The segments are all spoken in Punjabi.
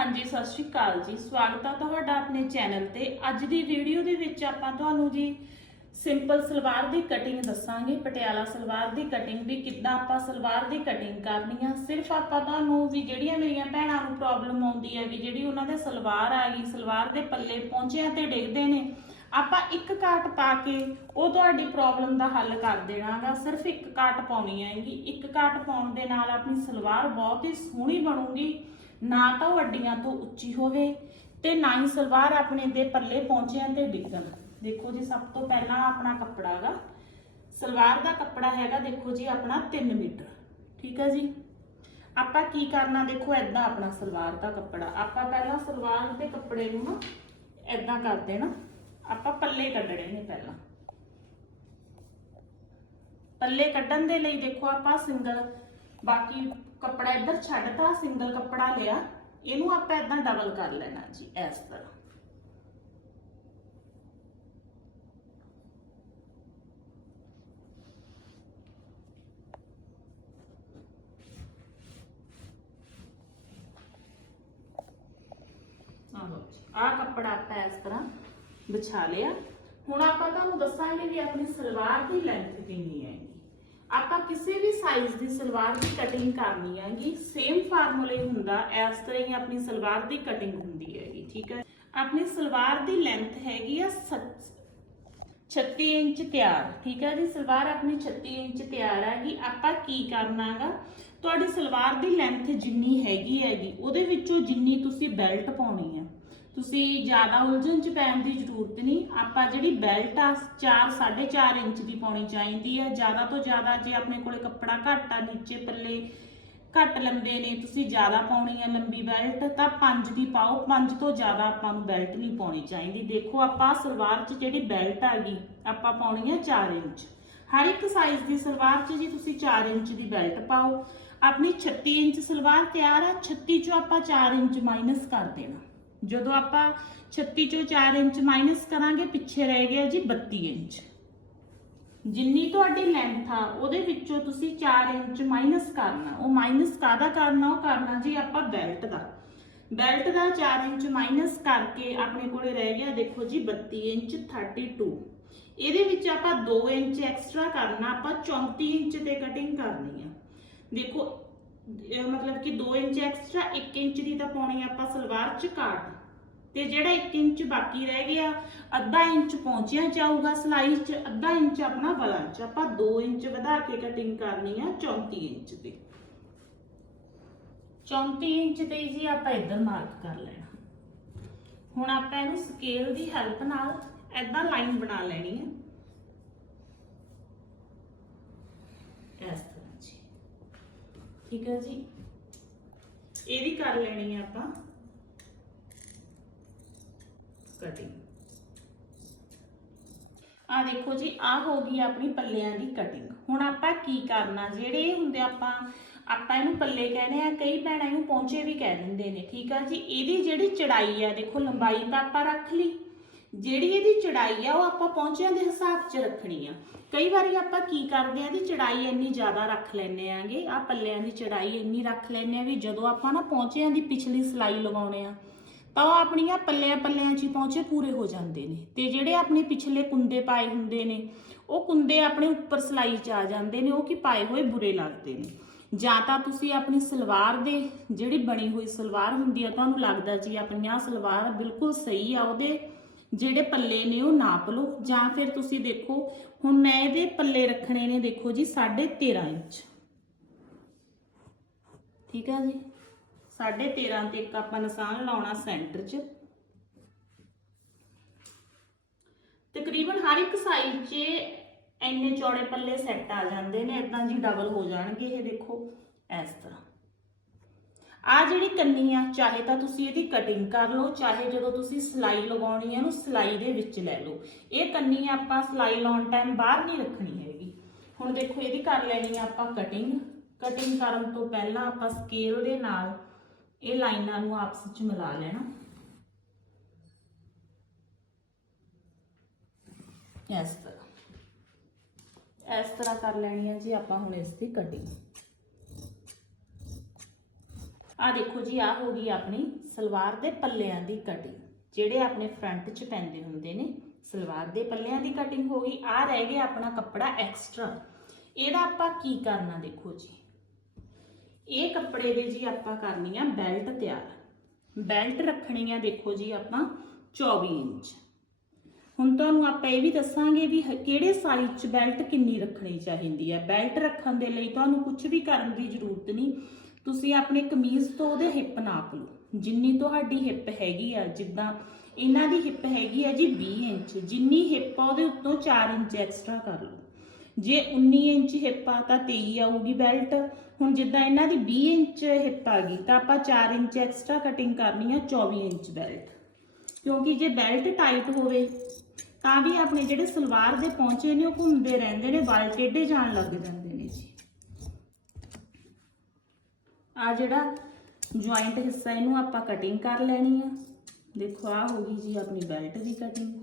ਹਾਂਜੀ, ਸਤਿ ਸ਼੍ਰੀ ਅਕਾਲ ਜੀ। ਸਵਾਗਤ ਆ ਤੁਹਾਡਾ ਆਪਣੇ ਚੈਨਲ ਤੇ। ਅੱਜ ਦੀ ਵੀਡੀਓ ਦੇ ਵਿੱਚ ਆਪਾਂ ਤੁਹਾਨੂੰ ਜੀ ਸਿੰਪਲ ਸਲਵਾਰ ਦੀ ਕਟਿੰਗ ਦੱਸਾਂਗੇ। ਪਟਿਆਲਾ ਸਲਵਾਰ ਦੀ ਕਟਿੰਗ ਵੀ ਕਿੱਦਾਂ ਆਪਾਂ ਸਲਵਾਰ ਦੀ ਕਟਿੰਗ ਕਰਨੀ ਆ, ਸਿਰਫ ਆਪਾਂ ਤੁਹਾਨੂੰ ਵੀ ਜਿਹੜੀਆਂ ਮੇਰੀਆਂ ਭੈਣਾਂ ਨੂੰ ਪ੍ਰੋਬਲਮ ਆਉਂਦੀ ਹੈ ਵੀ ਜਿਹੜੀ ਉਹਨਾਂ ਦੇ ਸਲਵਾਰ ਆ ਗਈ, ਸਲਵਾਰ ਦੇ ਪੱਲੇ ਪਹੁੰਚਿਆਂ ਤੇ ਡਿੱਗਦੇ ਨੇ, ਆਪਾਂ ਇੱਕ ਕਾਟ ਪਾ ਕੇ ਉਹ ਤੁਹਾਡੀ ਪ੍ਰੋਬਲਮ ਦਾ ਹੱਲ ਕਰ ਦੇਣਾਗਾ। ਸਿਰਫ ਇੱਕ ਕਾਟ ਪਾਉਣੀ ਹੈਗੀ ਇੱਕ ਕਾਟ ਪਾਉਣ ਦੇ ਨਾਲ ਆਪਣੀ ਸਲਵਾਰ ਬਹੁਤ ਹੀ ਸੋਹਣੀ ਬਣੂਗੀ। ਨਾ ਤਾਂ ਉਹ ਅੱਡੀਆਂ ਤੋਂ ਉੱਚੀ ਹੋਵੇ ਤੇ ਨਾ ਹੀ ਸਲਵਾਰ ਆਪਣੇ ਦੇ ਪੱਲੇ ਪਹੁੰਚਿਆਂ ਤੇ ਡਿੱਗਣ। ਦੇਖੋ ਜੀ, ਸਭ ਤੋਂ ਪਹਿਲਾਂ ਆਪਣਾ ਕੱਪੜਾ ਹੈਗਾ ਸਲਵਾਰ ਦਾ ਕੱਪੜਾ ਹੈਗਾ, ਦੇਖੋ ਜੀ, ਆਪਣਾ 3 ਮੀਟਰ। ਠੀਕ ਹੈ ਜੀ? ਆਪਾਂ ਕੀ ਕਰਨਾ? ਦੇਖੋ ਐਦਾਂ ਆਪਣਾ ਸਲਵਾਰ ਦਾ ਕੱਪੜਾ। ਆਪਾਂ ਪਹਿਲਾਂ ਸਲਵਾਰ ਦੇ ਕੱਪੜੇ ਨੂੰ ਨਾ ਐਦਾਂ ਕਰ ਦੇਣਾ ਆਪਾਂ ਪੱਲੇ ਕੱਢਣੇ ਨੇ ਪਹਿਲਾਂ। ਪੱਲੇ ਕੱਢਣ ਦੇ ਲਈ ਦੇਖੋ ਆਪਾਂ ਸਿੰਗਲ, ਬਾਕੀ ਕੱਪੜਾ ਇੱਧਰ ਛੱਡਤਾ ਸਿੰਗਲ ਕੱਪੜਾ ਲਿਆ, ਇਹਨੂੰ ਆਪਾਂ ਇਦਾਂ ਡਬਲ ਕਰ ਲੈਣਾ ਜੀ, ਇਸ ਤਰ੍ਹਾਂ। ਆਹ ਕੱਪੜਾ ਆਪਾਂ ਇਸ ਤਰ੍ਹਾਂ ਵਿਛਾ ਲਿਆ। ਹੁਣ ਆਪਾਂ ਤੁਹਾਨੂੰ ਦੱਸਾਂਗੇ ਵੀ ਆਪਣੀ ਸਲਵਾਰ ਦੀ ਲੈਂਥ ਕਿੰਨੀ ਹੈ ਆਪਾਂ ਕਿਸੇ ਵੀ ਸਾਈਜ਼ ਦੀ ਸਲਵਾਰ ਦੀ ਕਟਿੰਗ ਕਰਨੀ ਹੈਗੀ ਸੇਮ ਫਾਰਮੂਲੇ ਹੁੰਦਾ, ਇਸ ਤਰ੍ਹਾਂ ਹੀ ਆਪਣੀ ਸਲਵਾਰ ਦੀ ਕਟਿੰਗ ਹੁੰਦੀ ਹੈਗੀ, ਠੀਕ ਹੈ? ਆਪਣੀ ਸਲਵਾਰ ਦੀ ਲੈਂਥ ਹੈਗੀ ਆ ਸੱਤ- 36 ਇੰਚ ਤਿਆਰ, ਠੀਕ ਹੈ ਜੀ? ਸਲਵਾਰ ਆਪਣੀ 36 ਇੰਚ ਤਿਆਰ ਹੈਗੀ, ਆਪਾਂ ਕੀ ਕਰਨਾਗਾ ਤੁਹਾਡੀ ਸਲਵਾਰ ਦੀ ਲੈਂਥ ਜਿੰਨੀ ਹੈਗੀ ਹੈਗੀ, ਉਹਦੇ ਵਿੱਚੋਂ ਜਿੰਨੀ ਤੁਸੀਂ ਬੈਲਟ ਪਾਉਣੀ ਆ ਤੁਸੀਂ ਜ਼ਿਆਦਾ ਉਲਝਣ ਚ ਪੈਣ ਦੀ ਜ਼ਰੂਰਤ ਨਹੀਂ। ਆਪਾਂ ਜਿਹੜੀ ਬੈਲਟ ਆ 4 4.5 ਇੰਚ ਦੀ ਪਾਉਣੀ ਚਾਹੀਦੀ ਹੈ ਜ਼ਿਆਦਾ ਤੋਂ ਜ਼ਿਆਦਾ ਜੇ ਆਪਣੇ ਕੋਲੇ ਕੱਪੜਾ ਘੱਟ ਆ, ਨੀਚੇ ਪੱਲੇ ਘੱਟ ਲੰਬੇ ਨੇ, ਤੁਸੀਂ ਜ਼ਿਆਦਾ ਪਾਉਣੀ ਹੈ ਲੰਬੀ ਬੈਲਟ ਤਾਂ 5 ਦੀ ਪਾਓ। 5 ਤੋਂ ਜ਼ਿਆਦਾ ਆਪਾਂ ਨੂੰ ਬੈਲਟ ਨਹੀਂ ਪਾਉਣੀ ਚਾਹੀਦੀ। ਦੇਖੋ, ਆਪਾਂ ਸਲਵਾਰ 'ਚ ਜਿਹੜੀ ਬੈਲਟ ਆ ਗਈ ਆਪਾਂ ਪਾਉਣੀ ਹੈ 4 ਇੰਚ। ਹਰ ਇੱਕ ਸਾਈਜ਼ ਦੀ ਸਲਵਾਰ 'ਚ ਜੀ ਤੁਸੀਂ 4 ਇੰਚ ਦੀ ਬੈਲਟ ਪਾਓ। ਆਪਣੀ 36 ਇੰਚ ਸਲਵਾਰ ਤਿਆਰ ਆ 36 ਚੋਂ ਆਪਾਂ 4 ਇੰਚ ਮਾਈਨਸ ਕਰ ਦੇਣਾ। ਜਦੋਂ ਆਪਾਂ 36 ਚੋਂ 4 ਇੰਚ ਮਾਈਨਸ ਕਰਾਂਗੇ, ਪਿੱਛੇ ਰਹਿ ਗਿਆ ਜੀ 32 ਇੰਚ। ਜਿੰਨੀ ਤੁਹਾਡੀ ਲੈਂਥ ਆ, ਉਹਦੇ ਵਿੱਚੋਂ ਤੁਸੀਂ 4 ਇੰਚ ਮਾਈਨਸ ਕਰਨਾ। ਉਹ ਮਾਈਨਸ ਕਾਦਾ ਕਰਨਾ? ਉਹ ਕਰਨਾ ਜੀ ਆਪਾਂ ਬੈਲਟ ਦਾ। ਬੈਲਟ ਦਾ 4 ਇੰਚ ਮਾਈਨਸ ਕਰਕੇ ਆਪਣੇ ਕੋਲੇ ਰਹਿ ਗਿਆ, ਦੇਖੋ ਜੀ 32 ਇੰਚ 32 ਇਹਦੇ ਵਿੱਚ ਆਪਾਂ 2 ਇੰਚ ਐਕਸਟਰਾ ਕਰਨਾ, ਆਪਾਂ 34 ਇੰਚ ਤੇ ਕਟਿੰਗ ਕਰਨੀ ਆ। ਦੇਖੋ ਇਹ ਮਤਲਬ ਕਿ 2 ਇੰਚ ਐਕਸਟਰਾ 1 ਇੰਚ ਦੀ ਤਾਂ ਪਾਉਣੀ ਆਪਾਂ ਸਲਵਾਰ ਚ ਕਾਟ ਤੇ ਜਿਹੜਾ 1 ਇੰਚ ਬਾਕੀ ਰਹਿ ਗਿਆ, ਅੱਧਾ ਇੰਚ ਪਹੁੰਚਿਆ ਜਾਊਗਾ ਸਲਾਈ ਚ, ਅੱਧਾ ਇੰਚ ਆਪਣਾ ਬਲਾਂ ਚ। ਆਪਾਂ 2 ਇੰਚ ਵਧਾ ਕੇ ਕਟਿੰਗ ਕਰਨੀ ਆ 34 ਇੰਚ ਤੇ 34 ਇੰਚ ਤੇ ਜੀ ਆਪਾਂ ਇੱਧਰ ਮਾਰਕ ਕਰ ਲੈਣਾ। ਹੁਣ ਆਪਾਂ ਇਹਨੂੰ ਸਕੇਲ ਦੀ ਹੈਲਪ ਨਾਲ ਐਦਾਂ ਲਾਈਨ ਬਣਾ ਲੈਣੀ ਹੈ ਇਸ ਤਰ੍ਹਾਂ ਜੀ ਠੀਕ ਹੈ ਜੀ। ਇਹਦੀ ਕਰ ਲੈਣੀ ਹੈ ਆਪਾਂ। ਕਟਿੰਗ ਆ ਦੇਖੋ ਜੀ ਆ ਹੋ ਗਈ ਆਪਣੀ ਪੱਲਿਆਂ ਦੀ ਕਟਿੰਗ ਹੁਣ ਆਪਾਂ ਕੀ ਕਰਨਾ? ਜਿਹੜੇ ਹੁੰਦੇ ਆਪਾਂ ਆਪਾਂ ਇਹਨੂੰ ਪੱਲੇ ਕਹਿੰਦੇ ਆ, ਕਈ ਭੈਣਾਂ ਇਹਨੂੰ ਪਹੁੰਚੇ ਵੀ ਕਹਿ ਦਿੰਦੇ ਨੇ, ਠੀਕ ਆ ਜੀ? ਇਹਦੀ ਜਿਹੜੀ ਚੜਾਈ ਆ, ਦੇਖੋ ਲੰਬਾਈ ਤਾਂ ਆਪਾਂ ਰੱਖ ਲਈ। ਜਿਹੜੀ ਇਹਦੀ ਚੜਾਈ ਆ, ਉਹ ਆਪਾਂ ਪਹੁੰਚਿਆਂ ਦੇ ਹਿਸਾਬ 'ਚ ਰੱਖਣੀ ਆ। ਕਈ ਵਾਰੀ ਆਪਾਂ ਕੀ ਕਰਦੇ ਆ, ਇਹਦੀ ਚੜਾਈ ਇੰਨੀ ਜ਼ਿਆਦਾ ਰੱਖ ਲੈਨੇ ਆਂਗੇ ਆ ਪੱਲਿਆਂ ਦੀ ਚੜਾਈ ਇੰਨੀ ਰੱਖ ਲੈਨੇ ਆ ਵੀ ਜਦੋਂ ਆਪਾਂ ਨਾ ਪਹੁੰਚਿਆਂ ਦੀ ਪਿਛਲੀ ਸਲਾਈ ਲਗਾਉਣੇ ਆ, ਤਾਂ ਉਹ ਆਪਣੀਆਂ ਪੱਲਿਆਂ ਪੱਲਿਆਂ 'ਚ ਹੀ ਪਹੁੰਚੇ ਪੂਰੇ ਹੋ ਜਾਂਦੇ ਨੇ। ਤੇ ਜਿਹੜੇ ਆਪਣੇ ਪਿਛਲੇ ਕੁੰਦੇ ਪਾਏ ਹੁੰਦੇ ਨੇ, ਉਹ ਕੁੰਦੇ ਆਪਣੇ ਉੱਪਰ ਸਲਾਈ 'ਚ ਆ ਜਾਂਦੇ ਨੇ, ਉਹ ਕੀ ਪਾਏ ਹੋਏ ਬੁਰੇ ਲੱਗਦੇ ਨੇ। ਜਾਂ ਤਾਂ ਤੁਸੀਂ ਆਪਣੀ ਸਲਵਾਰ ਦੇ, ਜਿਹੜੀ ਬਣੀ ਹੋਈ ਸਲਵਾਰ ਹੁੰਦੀ ਆ, ਤੁਹਾਨੂੰ ਲੱਗਦਾ ਜੀ ਆਪਣੀ ਆਹ ਸਲਵਾਰ ਬਿਲਕੁਲ ਸਹੀ ਆ, ਉਹਦੇ ਜਿਹੜੇ ਪੱਲੇ ਨੇ ਉਹ ਨਾਪ ਲਓ, ਜਾਂ ਫਿਰ ਤੁਸੀਂ ਦੇਖੋ, ਹੁਣ ਮੈਂ ਇਹਦੇ ਪੱਲੇ ਰੱਖਣੇ ਨੇ, ਦੇਖੋ ਜੀ 13.5 ਇੰਚ। ਠੀਕ ਹੈ ਜੀ? 13.5 ਤੇ ਇੱਕ ਆਪਾਂ ਨਿਸ਼ਾਨ ਲਾਉਣਾ ਸੈਂਟਰ 'ਚ। ਤਕਰੀਬਨ ਹਰ ਇੱਕ ਸਾਈਜ਼ 'ਚ ਇੰਨੇ ਚੌੜੇ ਪੱਲੇ ਸੈੱਟ ਆ ਜਾਂਦੇ ਨੇ ਇਦਾਂ ਜੀ ਡਬਲ ਹੋ ਜਾਣਗੇ, ਇਹ ਦੇਖੋ, ਇਸ ਤਰ੍ਹਾਂ। ਆ ਜਿਹੜੀ ਕੰਨੀ ਆ, ਚਾਹੇ ਤਾਂ ਤੁਸੀਂ ਇਹਦੀ ਕਟਿੰਗ ਕਰ ਲਓ, ਚਾਹੇ ਜਦੋਂ ਤੁਸੀਂ ਸਲਾਈ ਲਗਾਉਣੀ ਹੈ ਇਹਨੂੰ ਸਲਾਈ ਦੇ ਵਿੱਚ ਲੈ ਲਓ। ਇਹ ਕੰਨੀ ਆਪਾਂ ਸਲਾਈ ਲਾਉਣ ਟਾਈਮ ਬਾਹਰ ਨਹੀਂ ਰੱਖਣੀ ਹੈਗੀ। ਹੁਣ ਦੇਖੋ ਇਹਦੀ ਕਰ ਲੈਣੀ ਆ ਆਪਾਂ ਕਟਿੰਗ ਕਟਿੰਗ ਕਰਨ ਤੋਂ ਪਹਿਲਾਂ ਆਪਾਂ ਸਕੇਲ ਦੇ ਨਾਲ ਇਹ ਲਾਈਨਾਂ ਨੂੰ ਆਪਸ ਵਿੱਚ ਮਿਲਾ ਲੈਣਾ। ਇਸ ਤਰ੍ਹਾਂ। ਇਸ ਤਰ੍ਹਾਂ ਕਰ ਲੈਣੀ ਹੈ ਜੀ ਆਪਾਂ ਹੁਣ ਇਸ ਦੀ ਕਟਿੰਗ ਆ ਦੇਖੋ ਜੀ, ਆ ਹੋ ਗਈ ਆਪਣੀ ਸਲਵਾਰ ਦੇ ਪੱਲਿਆਂ ਦੀ ਕਟਿੰਗ ਜਿਹੜੇ ਆਪਣੇ ਫਰੰਟ 'ਚ ਪੈਂਦੇ ਹੁੰਦੇ ਨੇ, ਸਲਵਾਰ ਦੇ ਪੱਲਿਆਂ ਦੀ ਕਟਿੰਗ ਹੋ ਗਈ। ਆ ਰਹਿ ਗਿਆ ਆਪਣਾ ਕੱਪੜਾ ਐਕਸਟਰਾ ਇਹਦਾ ਆਪਾਂ ਕੀ ਕਰਨਾ ਦੇਖੋ ਜੀ? ਇਹ ਕੱਪੜੇ ਦੇ ਜੀ ਆਪਾਂ ਕਰਨੀ ਆ ਬੈਲਟ ਤਿਆਰ। ਬੈਲਟ ਰੱਖਣੀ ਆ ਦੇਖੋ ਜੀ ਆਪਾਂ 24 ਇੰਚ। ਹੁਣ ਤੁਹਾਨੂੰ ਆਪਾਂ ਇਹ ਵੀ ਦੱਸਾਂਗੇ ਵੀ ਕਿਹੜੇ ਸਾਈਜ਼ 'ਚ ਬੈਲਟ ਕਿੰਨੀ ਰੱਖਣੀ ਚਾਹੀਦੀ ਹੈ ਬੈਲਟ ਰੱਖਣ ਦੇ ਲਈ ਤੁਹਾਨੂੰ ਕੁਝ ਵੀ ਕਰਨ ਦੀ ਜ਼ਰੂਰਤ ਨਹੀਂ। ਤੁਸੀਂ ਆਪਣੇ ਕਮੀਜ਼ ਤੋਂ ਉਹਦੇ ਹਿੱਪ ਨਾਪ ਲਓ। ਜਿੰਨੀ ਤੁਹਾਡੀ ਹਿੱਪ ਹੈਗੀ ਆ, ਜਿੱਦਾਂ ਇਹਨਾਂ ਦੀ ਹਿੱਪ ਹੈਗੀ ਆ ਜੀ 20 ਇੰਚ, ਜਿੰਨੀ ਹਿੱਪ ਆ ਉਹਦੇ ਉੱਤੋਂ 4 ਇੰਚ ਐਕਸਟਰਾ ਕਰ ਲਓ। ਜੇ 19 ਇੰਚ ਹਿੱਪ ਆ ਤਾਂ 23 ਆਊਗੀ ਬੈਲਟ ਹੁਣ ਜਿੱਦਾਂ ਇਹਨਾਂ ਦੀ 20 ਇੰਚ ਹਿੱਪ ਆ ਗਈ, ਤਾਂ ਆਪਾਂ 4 ਇੰਚ ਐਕਸਟਰਾ ਕਟਿੰਗ ਕਰਨੀ ਆ 24 ਇੰਚ ਬੈਲਟ ਕਿਉਂਕਿ ਜੇ ਬੈਲਟ ਟਾਈਟ ਹੋਵੇ, ਤਾਂ ਵੀ ਆਪਣੇ ਜਿਹੜੇ ਸਲਵਾਰ ਦੇ ਪਹੁੰਚੇ ਨੇ ਉਹ ਘੁੰਮਦੇ ਰਹਿੰਦੇ ਨੇ, ਵਾਲ ਟੇਢੇ ਜਾਣ ਲੱਗ ਜਾਂਦੇ ਨੇ ਜੀ ਆ ਜਿਹੜਾ ਜੁਆਇੰਟ ਹਿੱਸਾ ਇਹਨੂੰ ਆਪਾਂ ਕਟਿੰਗ ਕਰ ਲੈਣੀ ਆ। ਦੇਖੋ, ਆ ਹੋ ਗਈ ਜੀ ਆਪਣੀ ਬੈਲਟ ਦੀ ਕਟਿੰਗ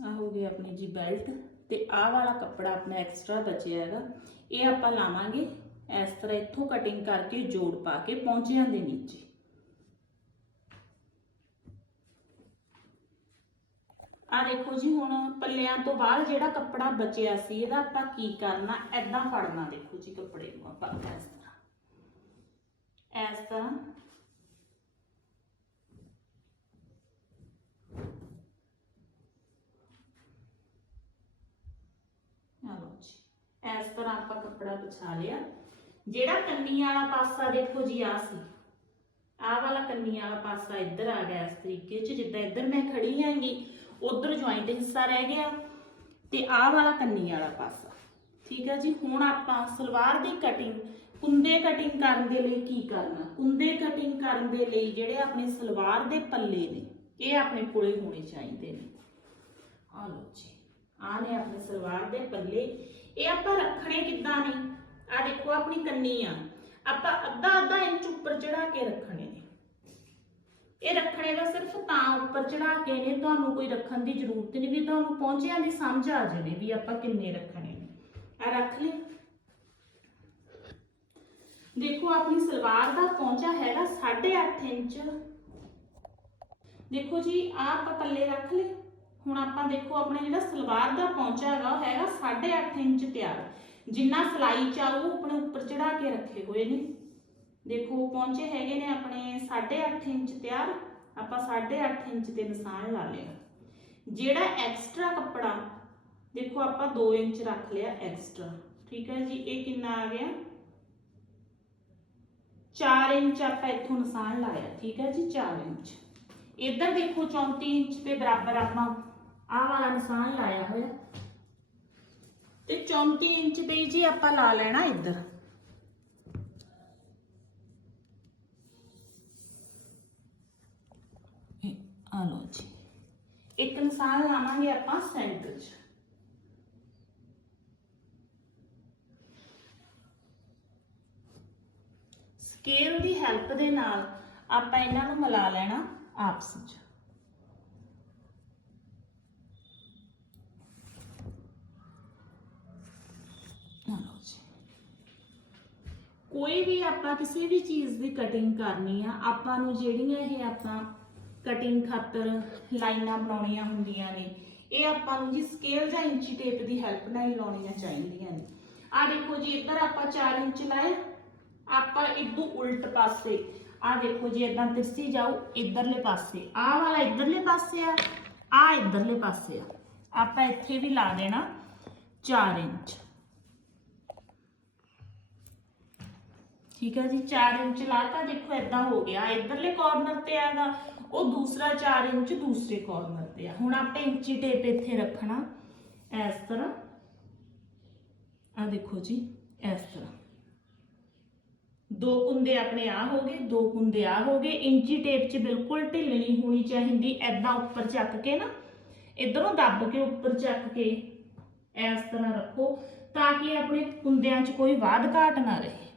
ਆ ਹੋ ਗਈ ਆਪਣੀ ਜੀ ਬੈਲਟ ਤੇ ਆਹ ਵਾਲਾ ਕੱਪੜਾ ਆਪਣਾ ਐਕਸਟਰਾ ਬਚਿਆ ਹੈਗਾ। ਇਹ ਆਪਾਂ ਲਾਵਾਂਗੇ, ਇਸ ਤਰ੍ਹਾਂ ਇੱਥੋਂ ਕਟਿੰਗ ਕਰਕੇ ਜੋੜ ਪਾ ਕੇ ਪੌਂਚਿਆਂ ਦੇ ਨੀਚੇ। ਆ ਦੇਖੋ ਜੀ, ਹੁਣ ਪੱਲਿਆਂ ਤੋਂ ਬਾਅਦ ਜਿਹੜਾ ਕੱਪੜਾ ਬਚਿਆ ਸੀ, ਇਹਦਾ ਆਪਾਂ ਕੀ ਕਰਨਾ? ਐਦਾਂ ਫੜਨਾ ਦੇਖੋ ਜੀ ਕੱਪੜੇ ਨੂੰ ਆਪਾਂ ਇਸ ਤਰ੍ਹਾਂ। ਇਸ ਤਰ੍ਹਾਂ। ਆ ਜੀ, ਇਸ ਤਰ੍ਹਾਂ ਆਪਾਂ ਕੱਪੜਾ ਵਿਛਾ ਲਿਆ। ਜਿਹੜਾ ਕੰਨੀ ਵਾਲਾ ਪਾਸਾ ਦੇਖੋ ਜੀ ਆ ਸੀ। ਆਹ ਵਾਲਾ ਕੰਨੀ ਵਾਲਾ ਪਾਸਾ ਇੱਧਰ ਆ ਗਿਆ ਇਸ ਤਰੀਕੇ 'ਚ, ਜਿੱਦਾਂ ਇੱਧਰ ਮੈਂ ਖੜੀ ਆਂਗੀ ਉਧਰ ਜੁਆਇੰਟ ਹਿੱਸਾ ਰਹਿ ਗਿਆ ਤੇ ਆਹ ਵਾਲਾ ਕੰਨੀ ਵਾਲਾ ਪਾਸਾ। ਠੀਕ ਹੈ ਜੀ, ਹੁਣ ਆਪਾਂ ਸਲਵਾਰ ਦੀ ਕਟਿੰਗ ਕੁੰਦੇ ਕਟਿੰਗ ਕਰਨ ਦੇ ਲਈ ਕੀ ਕਰਨਾ? ਕੁੰਦੇ ਕਟਿੰਗ ਕਰਨ ਦੇ ਲਈ ਜਿਹੜੇ ਆਪਣੇ ਸਲਵਾਰ ਦੇ ਪੱਲੇ ਨੇ, ਇਹ ਆਪਣੇ ਕੋਲੇ ਹੋਣੇ ਚਾਹੀਦੇ ਨੇ। ਆ ਲਓ ਜੀ ਆ ਨੇ ਆਪਣੇ ਸਲਵਾਰ ਦੇ ਪੱਲੇ। ਇਹ ਆਪਾਂ ਰੱਖਣੇ ਕਿੱਦਾਂ ਨੇ? ਆ ਦੇਖੋ ਆਪਣੀ ਕੰਨੀ ਆ। ਆਪਾਂ ਅੱਧਾ ਅੱਧਾ ਇੰਚ ਉੱਪਰ ਚੜਾ ਕੇ ਰੱਖਣੇ। ਇਹ ਰੱਖਣੇ ਦਾ ਸਿਰਫ ਤਾਂ ਉੱਪਰ ਚੜਾ ਕੇ ਨੇ ਤੁਹਾਨੂੰ ਕੋਈ ਰੱਖਣ ਦੀ ਜ਼ਰੂਰਤ ਨਹੀਂ ਵੀ ਤੁਹਾਨੂੰ ਪਹੁੰਚਿਆਂ ਦੀ ਸਮਝ ਆ ਜਾਵੇ ਵੀ ਆਪਾਂ ਕਿੰਨੇ ਰੱਖਣੇ ਨੇ। ਆ ਰੱਖ ਲਈ। ਦੇਖੋ, ਆਪਣੀ ਸਲਵਾਰ ਦਾ ਪਹੁੰਚਾ ਹੈਗਾ 8.5 ਇੰਚ। ਦੇਖੋ ਜੀ, ਆਹ ਆਪਾਂ ਪੱਲੇ ਰੱਖ ਲਏ। ਹੁਣ ਆਪਾਂ ਦੇਖੋ, ਆਪਣੇ ਜਿਹੜਾ ਸਲਵਾਰ ਦਾ ਪਹੁੰਚਾ ਹੈਗਾ, ਉਹ ਹੈਗਾ 8.5 ਇੰਚ ਤਿਆਰ। ਜਿੰਨਾ ਸਲਾਈ ਚਾਹੋ ਆਪਣੇ ਉੱਪਰ ਚੜਾ ਕੇ ਰੱਖੇ ਹੋਏ ਨੇ। ਦੇਖੋ ਪਹੁੰਚੇ ਹੈਗੇ ਨੇ ਆਪਣੇ 8.5 ਇੰਚ ਤਿਆਰ ਆਪਾਂ 8.5 ਇੰਚ ਤੇ ਨਿਸ਼ਾਨ ਲਾ ਲਿਆ ਜਿਹੜਾ ਐਕਸਟਰਾ ਕੱਪੜਾ ਦੇਖੋ ਆਪਾਂ 2 ਇੰਚ ਰੱਖ ਲਿਆ ਐਕਸਟਰਾ ਠੀਕ ਹੈ ਜੀ ਇਹ ਕਿੰਨਾ ਆ ਗਿਆ 4 ਇੰਚ ਆਪਾਂ ਇੱਥੋਂ ਨਿਸ਼ਾਨ ਲਾਇਆ ਠੀਕ ਹੈ ਜੀ 4 ਇੰਚ ਇੱਧਰ ਦੇਖੋ 34 ਇੰਚ ਦੇ ਬਰਾਬਰ ਆਪਾਂ ਆਹ ਵਾਲਾ ਨਿਸ਼ਾਨ ਲਾਇਆ ਹੋਇਆ ਤੇ 34 ਇੰਚ ਤੇ ਹੀ ਜੀ ਆਪਾਂ ਲਾ ਲੈਣਾ ਇੱਧਰ ਇਹ ਆ ਲਓ ਜੀ। ਇੱਕ ਨਿਸ਼ਾਨ ਲਾਵਾਂਗੇ ਆਪਾਂ ਸੈਂਟਰ 'ਚ। ਸਕੇਲ ਦੀ ਹੈਲਪ ਦੇ ਨਾਲ ਆਪਾਂ ਇਹਨਾਂ ਨੂੰ ਮਿਲਾ ਲੈਣਾ ਆਪਸ ਵਿੱਚ ਕੋਈ ਵੀ ਆਪਾਂ ਕਿਸੇ ਵੀ ਚੀਜ਼ ਦੀ ਕਟਿੰਗ ਕਰਨੀ ਆ, ਆਪਾਂ ਨੂੰ ਜਿਹੜੀਆਂ ਇਹ ਆਪਾਂ ਕਟਿੰਗ ਖਾਤਰ ਲਾਈਨਾਂ ਬਣਾਉਣੀਆਂ ਹੁੰਦੀਆਂ ਨੇ। ਇਹ ਆਪਾਂ ਨੂੰ ਜੀ ਸਕੇਲ ਜਾਂ ਇੰਚੀ ਟੇਪ ਦੀ ਹੈਲਪ ਨਾਲ ਹੀ ਲਾਉਣੀਆਂ ਚਾਹੀਦੀਆਂ ਨੇ। ਆ ਦੇਖੋ ਜੀ, ਇੱਧਰ ਆਪਾਂ 4 ਇੰਚ ਲਾਏ, ਆਪਾਂ ਇਦੋਂ ਉਲਟ ਪਾਸੇ ਆ ਦੇਖੋ ਜੀ ਇਦਾਂ ਤਿਰਸੀ ਜਾਓ ਇਧਰਲੇ ਪਾਸੇ। ਆਹ ਵਾਲਾ ਇਧਰਲੇ ਪਾਸੇ ਆ ਆ ਇਧਰਲੇ ਪਾਸੇ ਆ। ਆਪਾਂ ਇੱਥੇ ਵੀ ਲਾ ਦੇਣਾ 4 ਇੰਚ। ਠੀਕ ਹੈ ਜੀ 4 ਇੰਚ ਲਾਤਾ, ਦੇਖੋ ਇਦਾਂ ਹੋ ਗਿਆ। ਇਧਰਲੇ ਕਾਰਨਰ ਤੇ ਆਗਾ ਉਹ ਦੂਸਰਾ 4 ਇੰਚ ਦੂਸਰੇ ਕਾਰਨਰ ਤੇ ਆ। ਹੁਣ ਆਪਾਂ ਇੰਚੀ ਟੇਪ ਇੱਥੇ ਰੱਖਣਾ, ਇਸ ਤਰ੍ਹਾਂ। ਆ ਦੇਖੋ ਜੀ, ਇਸ ਤਰ੍ਹਾਂ। ਦੋ ਕੁੰਦੇ ਆਪਣੇ ਆ ਹੋ ਗਏ, ਦੋ ਕੁੰਦੇ ਆ ਹੋ ਗਏ। ਇੰਚੀ ਟੇਪ 'ਚ ਬਿਲਕੁਲ ਢਿੱਲ ਨਹੀਂ ਹੋਣੀ ਚਾਹੀਦੀ ਐਦਾਂ ਉੱਪਰ ਚੱਕ ਕੇ ਨਾ, ਇਧਰੋਂ ਦੱਬ ਕੇ ਉੱਪਰ ਚੱਕ ਕੇ ਇਸ ਤਰ੍ਹਾਂ ਰੱਖੋ, ਤਾਂ ਕਿ ਆਪਣੇ ਕੁੰਦਿਆਂ 'ਚ ਕੋਈ ਵਾਧ ਘਾਟ ਨਾ ਰਹੇ।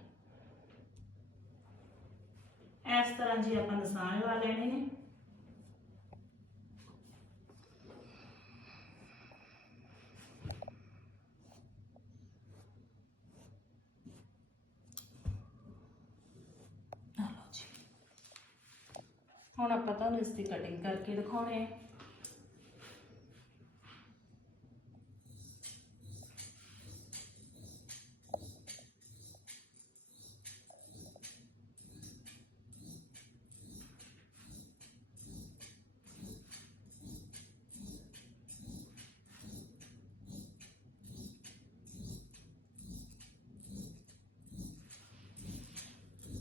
ਇਸ ਤਰ੍ਹਾਂ ਜੀ ਆਪਾਂ ਨਿਸ਼ਾਨ ਲਾ ਲੈਣੇ ਨੇ। ਹੁਣ ਆਪਾਂ ਤੁਹਾਨੂੰ ਇਸ ਦੀ ਕਟਿੰਗ ਕਰਕੇ ਦਿਖਾਉਣੇ ਆ।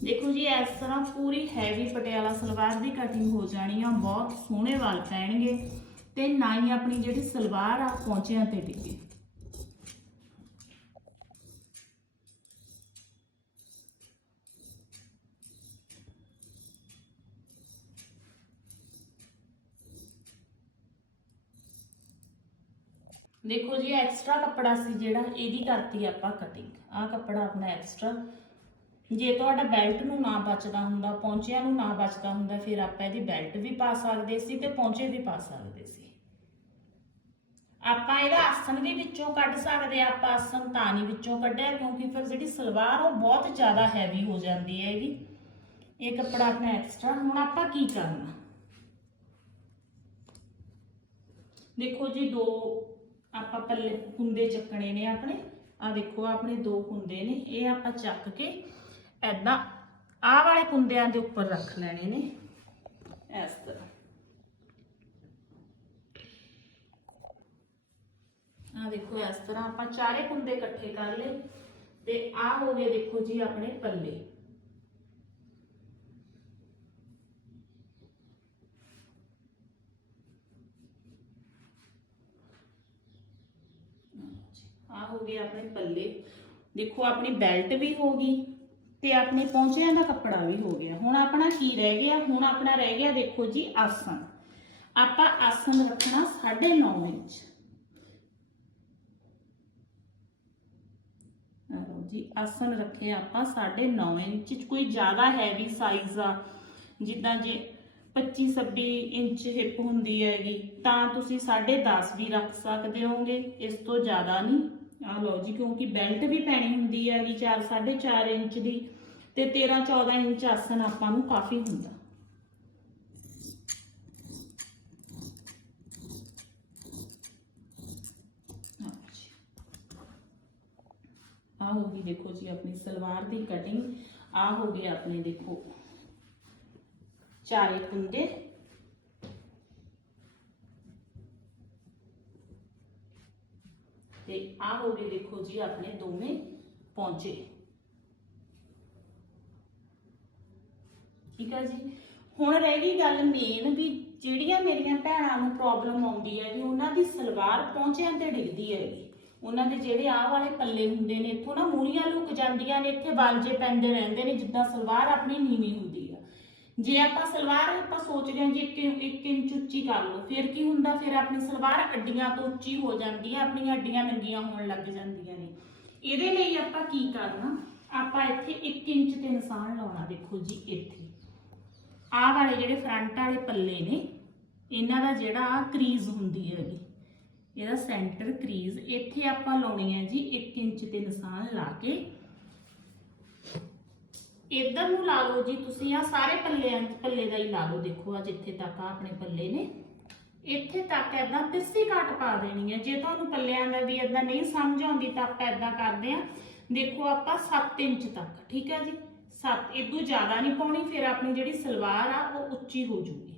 ਦੇਖੋ ਜੀ, ਇਸ ਤਰ੍ਹਾਂ ਪੂਰੀ ਹੈਵੀ ਪਟਿਆਲਾ ਸਲਵਾਰ ਦੀ ਕਟਿੰਗ ਹੋ ਜਾਣੀ ਆ, ਬਹੁਤ ਸੋਹਣੇ ਵਾਲ ਪੈਣਗੇ ਤੇ ਨਾ ਹੀ ਆਪਣੀ ਜਿਹੜੀ ਸਲਵਾਰ ਆ ਪਹੁੰਚਿਆਂ ਤੇ ਡਿੱਗੇ ਦੇਖੋ ਜੀ ਐਕਸਟਰਾ ਕੱਪੜਾ ਸੀ ਜਿਹੜਾ, ਇਹਦੀ ਕਰਤੀ ਆਪਾਂ ਕਟਿੰਗ ਆਹ ਕੱਪੜਾ ਆਪਣਾ ਐਕਸਟਰਾ ਜੇ ਤੁਹਾਡਾ ਬੈਲਟ ਨੂੰ ਨਾ ਬਚਦਾ ਹੁੰਦਾ, ਪੌਂਚਿਆਂ ਨੂੰ ਨਾ ਬਚਦਾ ਹੁੰਦਾ, ਫਿਰ ਆਪਾਂ ਇਹਦੀ ਬੈਲਟ ਵੀ ਪਾ ਸਕਦੇ ਸੀ ਤੇ ਪੌਂਚੇ ਵੀ ਪਾ ਸਕਦੇ ਸੀ। ਆਪਾਂ ਇਹਦਾ ਆਸਨ ਵੀ ਵਿੱਚੋਂ ਕੱਢ ਸਕਦੇ ਆ ਆਪਾਂ ਆਸਨ ਤਾਂ ਨਹੀਂ ਵਿੱਚੋਂ ਕੱਢਿਆ, ਕਿਉਂਕਿ ਫਿਰ ਜਿਹੜੀ ਸਲਵਾਰ ਉਹ ਬਹੁਤ ਜ਼ਿਆਦਾ ਹੈਵੀ ਹੋ ਜਾਂਦੀ ਹੈਗੀ। ਇਹ ਕੱਪੜਾ ਆਪਣਾ ਐਕਸਟਰਾ ਹੁਣ ਆਪਾਂ ਕੀ ਕਰਨਾ? ਦੇਖੋ ਜੀ, ਦੋ ਆਪਾਂ ਪੱਲੇ ਕੁੰਦੇ ਚੱਕਣੇ ਨੇ ਆਪਣੇ। ਆ ਦੇਖੋ ਆਪਣੇ ਦੋ ਕੁੰਦੇ ਨੇ, ਇਹ ਆਪਾਂ ਚੱਕ ਕੇ ਐਦਾਂ ਆਹ ਵਾਲੇ ਕੁੰਦਿਆਂ ਦੇ ਉੱਪਰ ਰੱਖ ਲੈਣੇ ਨੇ, ਇਸ ਤਰ੍ਹਾਂ। ਆ ਦੇਖੋ, ਇਸ ਤਰ੍ਹਾਂ ਆਪਾਂ ਚਾਰੇ ਕੁੰਦੇ ਇਕੱਠੇ ਕਰ ਲਏ, ਤੇ ਆ ਹੋ ਗਏ ਦੇਖੋ ਜੀ ਆਪਣੇ ਪੱਲੇ। ਆ ਹੋ ਗਏ ਆਪਣੇ ਪੱਲੇ। ਦੇਖੋ, ਆਪਣੀ ਬੈਲਟ ਵੀ ਹੋ ਗਈ। ਤੇ ਆਪਣੇ ਪੌਂਚਿਆਂ ਦਾ ਕੱਪੜਾ ਵੀ ਹੋ ਗਿਆ। ਹੁਣ ਆਪਣਾ ਕੀ ਰਹਿ ਗਿਆ? ਹੁਣ ਆਪਣਾ ਰਹਿ ਗਿਆ ਦੇਖੋ ਜੀ ਆਸਨ ਆਪਾਂ ਆਸਨ ਰੱਖਣਾ 9.5 ਇੰਚ। ਆ ਜੀ ਆਸਨ ਰੱਖੇ ਆਪਾਂ 9.5 ਇੰਚ। ਕੋਈ ਜ਼ਿਆਦਾ ਹੈਵੀ ਸਾਈਜ਼ ਆ, ਜਿੱਦਾਂ ਜੇ 25 26 ਇੰਚ ਹਿੱਪ ਹੁੰਦੀ ਹੈਗੀ, ਤਾਂ ਤੁਸੀਂ 10.5 ਵੀ ਰੱਖ ਸਕਦੇ ਹੋਗੇ। ਇਸ ਤੋਂ ਜ਼ਿਆਦਾ ਨਹੀਂ। ਆ ਲਓ ਜੀ, ਕਿਉਂਕਿ ਬੈਲਟ ਵੀ ਪੈਣੀ ਹੁੰਦੀ ਹੈਗੀ 4 4.5 ਇੰਚ ਦੀ ਤੇ 13 14 ਇੰਚ ਆਸਨ ਆਪਾਂ ਨੂੰ ਕਾਫੀ ਹੁੰਦਾ। ਆਹ ਹੋ ਗਈ ਦੇਖੋ ਜੀ ਆਪਣੀ ਸਲਵਾਰ ਦੀ ਕਟਿੰਗ ਆ ਹੋ ਗਏ ਆਪਣੇ ਦੇਖੋ ਚਾਰੇ ਕੁੰਡੇ। ਤੇ ਆ ਹੋ ਗਏ ਦੇਖੋ ਜੀ ਆਪਣੇ ਦੋਵੇਂ ਪਹੁੰਚੇ। ਠੀਕ ਹੈ ਜੀ? ਹੁਣ ਰਹਿ ਗਈ ਗੱਲ ਮੇਨ ਵੀ ਜਿਹੜੀਆਂ ਮੇਰੀਆਂ ਭੈਣਾਂ ਨੂੰ ਪ੍ਰੋਬਲਮ ਆਉਂਦੀ ਹੈ ਵੀ ਉਹਨਾਂ ਦੀ ਸਲਵਾਰ ਪਹੁੰਚਿਆਂ ਤੇ ਡਿੱਗਦੀ ਹੈਗੀ ਉਹਨਾਂ ਦੇ ਜਿਹੜੇ ਆਹ ਵਾਲੇ ਪੱਲੇ ਹੁੰਦੇ ਨੇ, ਇੱਥੋਂ ਨਾ ਮੂਰੀਆਂ ਲੁਕ ਜਾਂਦੀਆਂ ਨੇ, ਇੱਥੇ ਬਾਲਜੇ ਪੈਂਦੇ ਰਹਿੰਦੇ ਨੇ, ਜਿੱਦਾਂ ਸਲਵਾਰ ਆਪਣੀ ਨੀਵੀਂ ਹੁੰਦੀ ਜੇ ਆਪਾਂ ਸਲਵਾਰ ਆਪਾਂ ਸੋਚਦੇ ਹਾਂ ਜੀ 1 ਇੰਚ ਉੱਚੀ ਕਰ ਲਓ, ਫਿਰ ਕੀ ਹੁੰਦਾ? ਫਿਰ ਆਪਣੀ ਸਲਵਾਰ ਅੱਡੀਆਂ ਤੋਂ ਉੱਚੀ ਹੋ ਜਾਂਦੀ ਹੈ, ਆਪਣੀਆਂ ਅੱਡੀਆਂ ਨੰਗੀਆਂ ਹੋਣ ਲੱਗ ਜਾਂਦੀਆਂ ਨੇ। ਇਹਦੇ ਲਈ ਆਪਾਂ ਕੀ ਕਰਨਾ? ਆਪਾਂ ਇੱਥੇ 1 ਇੰਚ ਤੇ ਨਿਸ਼ਾਨ ਲਾਉਣਾ, ਦੇਖੋ ਜੀ ਇੱਥੇ। ਆਹ ਵਾਲੇ ਜਿਹੜੇ ਫਰੰਟ ਵਾਲੇ ਪੱਲੇ ਨੇ, ਇਹਨਾਂ ਦਾ ਜਿਹੜਾ ਕਰੀਜ਼ ਹੁੰਦੀ ਹੈਗੀ ਇਹਦਾ ਸੈਂਟਰ ਕਰੀਜ਼। ਇੱਥੇ ਆਪਾਂ ਲਾਉਣੀ ਹੈ ਜੀ 1 ਇੰਚ ਤੇ ਨਿਸ਼ਾਨ ਲਾ ਕੇ ਇੱਧਰ ਨੂੰ ਲਾ ਲਓ ਜੀ, ਤੁਸੀਂ ਆ ਸਾਰੇ ਪੱਲਿਆਂ ਪੱਲੇ ਦਾ ਹੀ ਲਾ ਲਓ, ਦੇਖੋ ਆ ਜਿੱਥੇ ਤੱਕ ਆ ਆਪਣੇ ਪੱਲੇ ਨੇ। ਇੱਥੇ ਤੱਕ ਏਦਾਂ ਤਿਰਸੀ ਕੱਟ ਪਾ ਦੇਣੀ ਹੈ। ਜੇ ਤੁਹਾਨੂੰ ਪੱਲਿਆਂ ਦਾ ਵੀ ਏਦਾਂ ਨਹੀਂ ਸਮਝ ਆਉਂਦੀ, ਤਾਂ ਆਪਾਂ ਏਦਾਂ ਕਰਦੇ ਆ ਦੇਖੋ ਆਪਾਂ 7 ਇੰਚ ਤੱਕ, ਠੀਕ ਹੈ ਜੀ? 7 ਇਦੋਂ ਜ਼ਿਆਦਾ ਨਹੀਂ ਪਾਉਣੀ, ਫਿਰ ਆਪਣੀ ਜਿਹੜੀ ਸਲਵਾਰ ਆ, ਉਹ ਉੱਚੀ ਹੋ ਜੂਗੀ।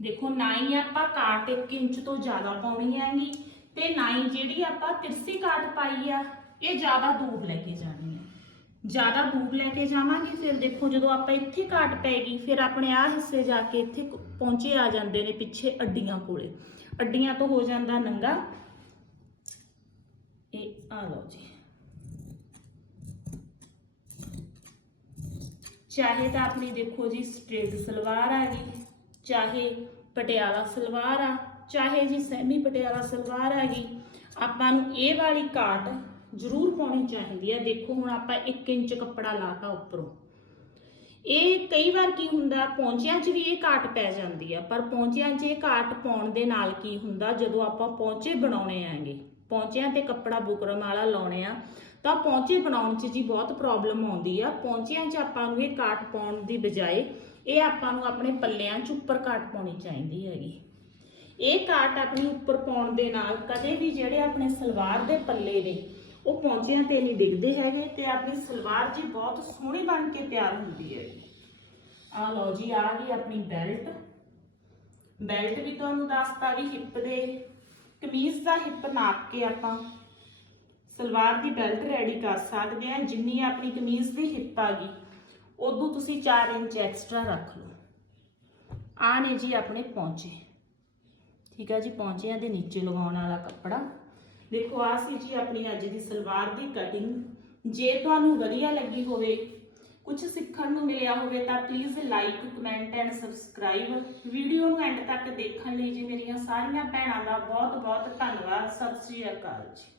ਦੇਖੋ, ਨਾ ਹੀ ਆਪਾਂ ਕਾਟ 1 ਇੰਚ ਤੋਂ ਜ਼ਿਆਦਾ ਪਾਉਣੀ ਹੈਗੀ। ਤੇ ਨਾ ਹੀ ਜਿਹੜੀ ਆਪਾਂ ਤਿਰਸੀ ਕਾਟ ਪਾਈ ਆ, ਇਹ ਜ਼ਿਆਦਾ ਦੂਰ ਲੈ ਕੇ ਜਾਣੀ ਹੈ ਜ਼ਿਆਦਾ ਦੂਰ ਲੈ ਕੇ ਜਾਵਾਂਗੇ, ਫਿਰ ਦੇਖੋ ਜਦੋਂ ਆਪਾਂ ਇੱਥੇ ਕਾਟ ਪੈਗੀ ਫਿਰ ਆਪਣੇ ਆਹ ਹਿੱਸੇ ਜਾ ਕੇ ਇੱਥੇ ਪਹੁੰਚੇ ਆ ਜਾਂਦੇ ਨੇ ਪਿੱਛੇ ਅੱਡੀਆਂ ਕੋਲੇ। ਅੱਡੀਆਂ ਤੋਂ ਹੋ ਜਾਂਦਾ ਨੰਗਾ। ਇਹ ਆ ਲਓ ਜੀ। ਚਾਹੇ ਤਾਂ ਆਪਣੀ ਦੇਖੋ ਜੀ, ਸਟ੍ਰੇਟ ਸਲਵਾਰ ਆ ਗਈ, ਚਾਹੇ ਪਟਿਆਲਾ ਸਲਵਾਰ ਆ ਚਾਹੇ ਜੀ ਸੈਮੀ ਪਟਿਆਲਾ ਸਲਵਾਰ ਆ ਗਈ ਆਪਾਂ ਨੂੰ ਇਹ ਵਾਲੀ ਕਾਟ ਜ਼ਰੂਰ ਪਾਉਣੀ ਚਾਹੀਦੀ ਹੈ। ਦੇਖੋ ਹੁਣ ਆਪਾਂ 1 ਇੰਚ ਕੱਪੜਾ ਲਾਤਾ ਉੱਪਰੋਂ। ਇਹ ਕਈ ਵਾਰ ਕੀ ਹੁੰਦਾ, ਪੌਂਚਿਆਂ 'ਚ ਵੀ ਇਹ ਕਾਟ ਪੈ ਜਾਂਦੀ ਆ, ਪਰ ਪੌਂਚਿਆਂ 'ਚ ਇਹ ਕਾਟ ਪਾਉਣ ਦੇ ਨਾਲ ਕੀ ਹੁੰਦਾ, ਜਦੋਂ ਆਪਾਂ ਪੌਂਚੇ ਬਣਾਉਣੇ ਆਂਗੇ ਪੌਂਚਿਆਂ ਤੇ ਕੱਪੜਾ ਬੁਕਰਮ ਵਾਲਾ ਲਾਉਣੇ ਆ, ਤਾਂ ਪੌਂਚੇ ਬਣਾਉਣ 'ਚ ਜੀ ਬਹੁਤ ਪ੍ਰੋਬਲਮ ਆਉਂਦੀ ਆ। ਪੌਂਚਿਆਂ 'ਚ ਆਪਾਂ ਨੂੰ ਇਹ ਕਾਟ ਪਾਉਣ ਦੀ ਬਜਾਏ ਇਹ ਆਪਾਂ ਨੂੰ ਆਪਣੇ ਪੱਲਿਆਂ 'ਚ ਉੱਪਰ ਕਾਟ ਪਾਉਣੀ ਚਾਹੀਦੀ ਹੈਗੀ। ਇਹ ਕਾਟ ਆਪਣੀ ਉੱਪਰ ਪਾਉਣ ਦੇ ਨਾਲ ਕਦੇ ਵੀ ਜਿਹੜੇ ਆਪਣੇ ਸਲਵਾਰ ਦੇ ਪੱਲੇ ਨੇ, ਉਹ ਪੌਂਚਿਆਂ ਤੇ ਨਹੀਂ ਡਿੱਗਦੇ ਹੈਗੇ ਤੇ ਆਪਣੀ ਸਲਵਾਰ ਜੀ ਬਹੁਤ ਸੋਹਣੀ ਬਣ ਕੇ ਤਿਆਰ ਹੁੰਦੀ ਹੈ। ਆ ਲਓ ਜੀ ਆ ਗਈ ਆਪਣੀ ਬੈਲਟ। ਬੈਲਟ ਵੀ ਤੁਹਾਨੂੰ ਦੱਸਤਾ ਵੀ ਹਿੱਪ ਦੇ, ਕਮੀਜ਼ ਦਾ ਹਿੱਪ ਨਾਪ ਕੇ ਆਪਾਂ ਸਲਵਾਰ ਦੀ ਬੈਲਟ ਰੈਡੀ ਕਰ ਸਕਦੇ ਆ ਜਿੰਨੀ ਆਪਣੀ ਕਮੀਜ਼ ਦੀ ਹਿੱਪ ਆ ਗਈ, ਉਦੋਂ ਤੁਸੀਂ 4 ਇੰਚ ਐਕਸਟਰਾ ਰੱਖ ਲਓ। ਆ ਨੇ ਜੀ ਆਪਣੇ ਪਹੁੰਚੇ ਠੀਕ ਆ ਜੀ ਪੌਂਚਿਆਂ ਦੇ ਨੀਚੇ ਲਗਾਉਣ ਵਾਲਾ ਕੱਪੜਾ। ਦੇਖੋ ਆ ਸੀ ਜੀ ਆਪਣੀ ਅੱਜ ਦੀ ਸਲਵਾਰ ਦੀ ਕਟਿੰਗ ਜੇ ਤੁਹਾਨੂੰ ਵਧੀਆ ਲੱਗੀ ਹੋਵੇ ਕੁਝ ਸਿੱਖਣ ਨੂੰ ਮਿਲਿਆ ਹੋਵੇ, ਤਾਂ please like comment and subscribe video ਨੂੰ ਐਂਡ ਤੱਕ ਦੇਖਣ ਲਈ ਜੀ ਮੇਰੀਆਂ ਸਾਰੀਆਂ ਭੈਣਾਂ ਦਾ ਬਹੁਤ ਬਹੁਤ ਧੰਨਵਾਦ। ਸਤਿ ਸ੍ਰੀ ਅਕਾਲ ਜੀ।